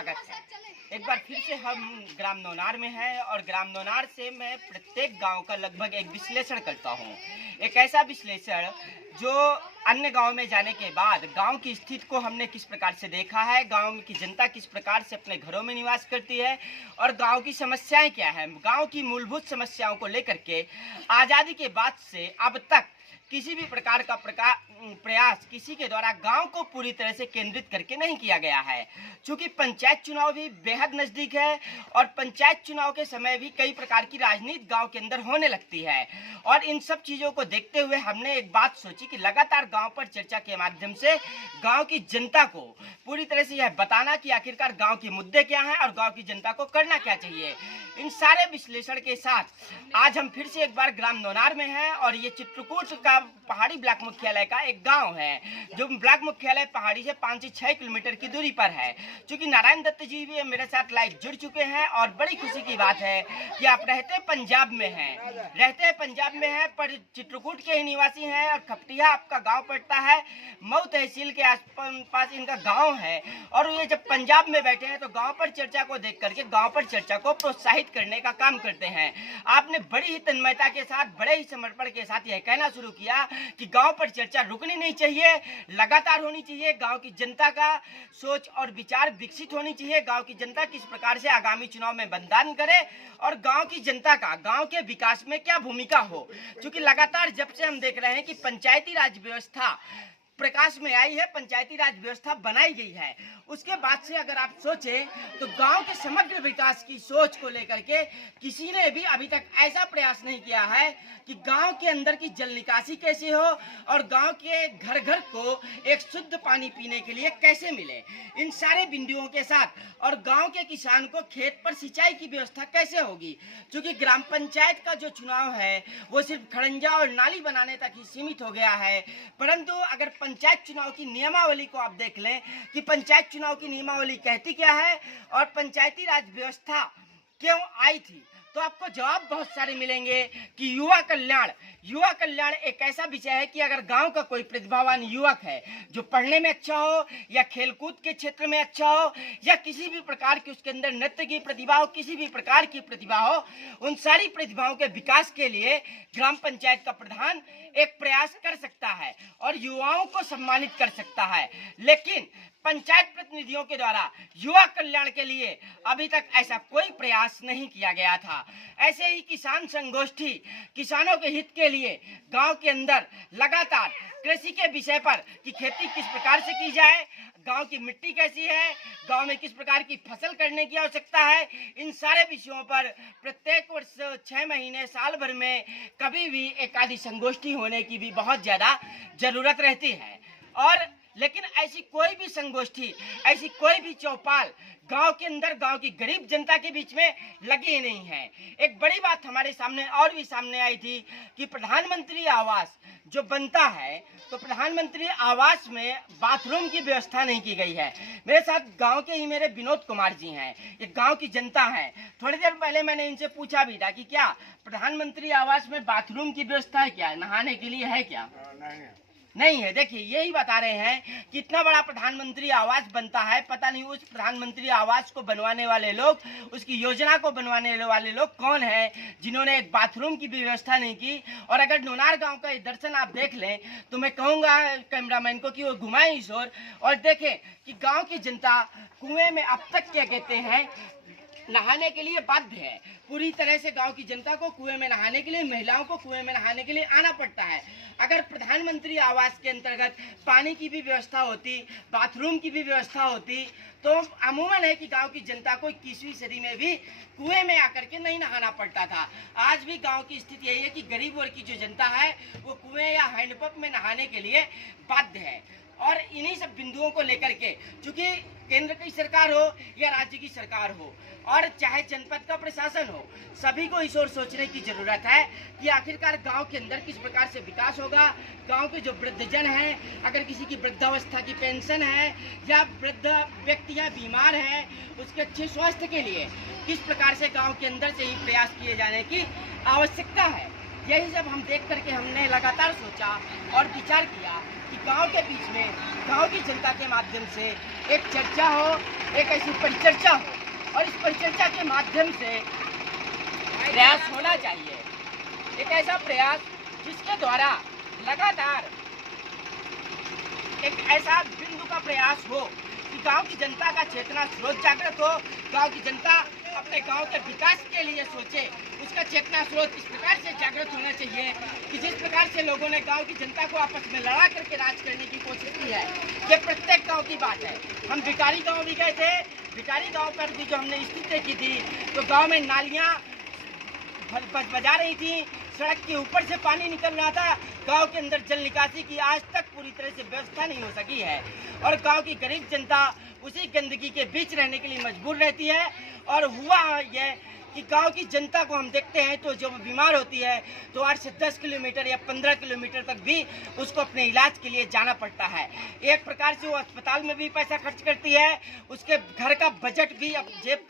स्वागत है। एक बार फिर से हम ग्राम नौनार में हैं और ग्राम नौनार से मैं प्रत्येक गांव का लगभग एक विश्लेषण करता हूं। एक ऐसा विश्लेषण जो अन्य गांव में जाने के बाद गांव की स्थिति को हमने किस प्रकार से देखा है, गांव की जनता किस प्रकार से अपने घरों में निवास करती है और गांव की समस्याएं क्या है। गांव की मूलभूत समस्याओं को लेकर के आज़ादी के बाद से अब तक किसी भी प्रकार का प्रयास किसी के द्वारा गांव को पूरी तरह से केंद्रित करके नहीं किया गया है। चूंकि पंचायत चुनाव भी बेहद नज़दीक है और पंचायत चुनाव के समय भी कई प्रकार की राजनीति गांव के अंदर होने लगती है और इन सब चीज़ों को देखते हुए हमने एक बात सोची कि लगातार गांव पर चर्चा के माध्यम से गांव की जनता को पूरी तरह से यह बताना कि आखिरकार गांव के मुद्दे क्या हैं और गांव की जनता को करना क्या चाहिए। इन सारे विश्लेषण के साथ आज हम फिर से एक बार ग्राम नौनार में हैं और ये चित्रकूट का पहाड़ी ब्लॉक मुख्यालय का एक गांव है जो ब्लॉक मुख्यालय पहाड़ी से 5 से 6 किलोमीटर की दूरी पर है। क्योंकि नारायण दत्त जी भी मेरे साथ लाइव जुड़ चुके हैं और बड़ी खुशी की बात है कि आप रहते पंजाब में हैं पर चित्रकूट के ही निवासी हैं और खपटिया आपका गांव पड़ता है, मऊ तहसील के आसपास इनका गांव है और ये जब पंजाब में बैठे हैं तो गांव पर चर्चा को देख करके गांव पर चर्चा को प्रोत्साहित करने का काम करते हैं। आपने बड़ी ही तन्मयता के साथ, बड़े ही समर्पण के साथ यह कहना शुरू किया कि गांव पर चर्चा रुकनी नहीं चाहिए, लगातार होनी चाहिए। गांव की जनता का सोच और विचार विकसित होनी चाहिए। गांव की जनता किस प्रकार से आगामी चुनाव में मतदान करे और गांव की जनता का गांव के विकास में क्या भूमिका हो। क्योंकि लगातार जब से हम देख रहे हैं कि पंचायती राज व्यवस्था प्रकाश में आई है, पंचायती राज व्यवस्था बनाई गई है, उसके बाद से अगर आप सोचें तो गांव के समग्र विकास की सोच को लेकर के किसी ने भी अभी तक ऐसा प्रयास नहीं किया है कि गांव के अंदर की जल निकासी कैसे हो और गांव के घर घर को एक शुद्ध पानी पीने के लिए कैसे मिले। इन सारे बिंदुओं के साथ और गांव के किसान को खेत पर सिंचाई की व्यवस्था कैसे होगी। क्योंकि ग्राम पंचायत का जो चुनाव है वो सिर्फ खड़ंजा और नाली बनाने तक ही सीमित हो गया है, परंतु अगर पंचायत चुनाव की नियमावली को आप देख लें कि पंचायत चुनाव की नियमावली कहती क्या है और पंचायती राज व्यवस्था क्यों आई थी, तो आपको जवाब बहुत सारे मिलेंगे कि युवा कल्याण एक ऐसा विषय है कि अगर गांव का कोई प्रतिभावान युवक है जो पढ़ने में अच्छा हो या खेलकूद के क्षेत्र में अच्छा हो या किसी भी प्रकार की उसके अंदर नृत्य की प्रतिभा हो, किसी भी प्रकार की प्रतिभा हो, उन सारी प्रतिभाओं के विकास के लिए ग्राम पंचायत का प्रधान एक प्रयास कर सकता है और युवाओं को सम्मानित कर सकता है। लेकिन पंचायत प्रतिनिधियों के द्वारा युवा कल्याण के लिए अभी तक ऐसा कोई प्रयास नहीं किया गया था। ऐसे ही किसान संगोष्ठी किसानों के हित के लिए गांव के अंदर लगातार कृषि के विषय पर कि खेती किस प्रकार से की जाए, गांव की मिट्टी कैसी है, गांव में किस प्रकार की फसल करने की आवश्यकता है, इन सारे विषयों पर प्रत्येक वर्ष 6 महीने साल भर में कभी भी एक आधी संगोष्ठी होने की भी बहुत ज़्यादा ज़रूरत रहती है। और लेकिन ऐसी कोई भी संगोष्ठी, ऐसी कोई भी चौपाल गांव के अंदर गांव की गरीब जनता के बीच में लगी ही नहीं है। एक बड़ी बात हमारे सामने और भी सामने आई थी कि प्रधानमंत्री आवास जो बनता है तो प्रधानमंत्री आवास में बाथरूम की व्यवस्था नहीं की गई है। मेरे साथ गांव के ही मेरे विनोद कुमार जी हैं, ये गांव की जनता है। थोड़ी देर पहले मैंने इनसे पूछा भी था कि क्या प्रधानमंत्री आवास में बाथरूम की व्यवस्था है, क्या नहाने के लिए है क्या? नहीं है। देखिए यही बता रहे हैं कि इतना बड़ा प्रधानमंत्री आवास बनता है, पता नहीं उस प्रधानमंत्री आवास को बनवाने वाले लोग, उसकी योजना को बनवाने वाले लोग कौन हैं जिन्होंने एक बाथरूम की भी व्यवस्था नहीं की। और अगर नौनार गांव का ये दर्शन आप देख लें तो मैं कहूँगा कैमरामैन को कि वो घुमाएं इस ओर और देखें कि गाँव की जनता कुएं में अब तक क्या कहते हैं नहाने के लिए बाध्य है। पूरी तरह से गांव की जनता को कुएं में नहाने के लिए, महिलाओं को कुएं में नहाने के लिए आना पड़ता है। अगर प्रधानमंत्री आवास के अंतर्गत पानी की भी व्यवस्था होती, बाथरूम की भी व्यवस्था होती तो अमूमन है कि गांव की जनता को 21वीं सदी में भी कुएं में आकर के नहीं नहाना पड़ता था। आज भी गांव की स्थिति यही है कि गरीब वर्ग की जो जनता है वो कुएं या हैंडपंप में नहाने के लिए बाध्य है। और इन्हीं सब बिंदुओं को लेकर के चूंकि केंद्र की सरकार हो या राज्य की सरकार हो और चाहे जनपद का प्रशासन हो, सभी को इस ओर सोचने की जरूरत है कि आखिरकार गांव के अंदर किस प्रकार से विकास होगा। गांव के जो वृद्धजन हैं, अगर किसी की वृद्धावस्था की पेंशन है या वृद्ध व्यक्तियां बीमार हैं, उसके अच्छे स्वास्थ्य के लिए किस प्रकार से गांव के अंदर से ही प्रयास किए जाने की आवश्यकता है। यही जब हम देख करके हमने लगातार सोचा और विचार किया कि गांव के बीच में गांव की जनता के माध्यम से एक चर्चा हो, एक ऐसी परिचर्चा हो और इस परिचर्चा के माध्यम से प्रयास होना चाहिए। एक ऐसा प्रयास जिसके द्वारा लगातार एक ऐसा बिंदु का प्रयास हो कि गांव की जनता का चेतना स्रोत जागृत हो, गांव की जनता अपने गांव के विकास के लिए सोचे, उसका चेतना स्रोत इस प्रकार से जागृत होना चाहिए कि जिस प्रकार से लोगों ने गांव की जनता को आपस में लड़ा करके राज करने की कोशिश की है, ये प्रत्येक गांव की बात है। हम भिखारी गांव भी गए थे, भिखारी गांव पर भी जो हमने स्थिति की थी तो गांव में नालियां बजा रही थी, सड़क के ऊपर से पानी निकल रहा था, गांव के अंदर जल निकासी की आज तक पूरी तरह से व्यवस्था नहीं हो सकी है और गांव की गरीब जनता उसी गंदगी के बीच रहने के लिए मजबूर रहती है। और हुआ यह कि गांव की जनता को हम देखते हैं तो जब बीमार होती है तो 8 से 10 किलोमीटर या 15 किलोमीटर तक भी उसको अपने इलाज के लिए जाना पड़ता है। एक प्रकार से वो अस्पताल में भी पैसा खर्च करती है, उसके घर का बजट भी अब जेब का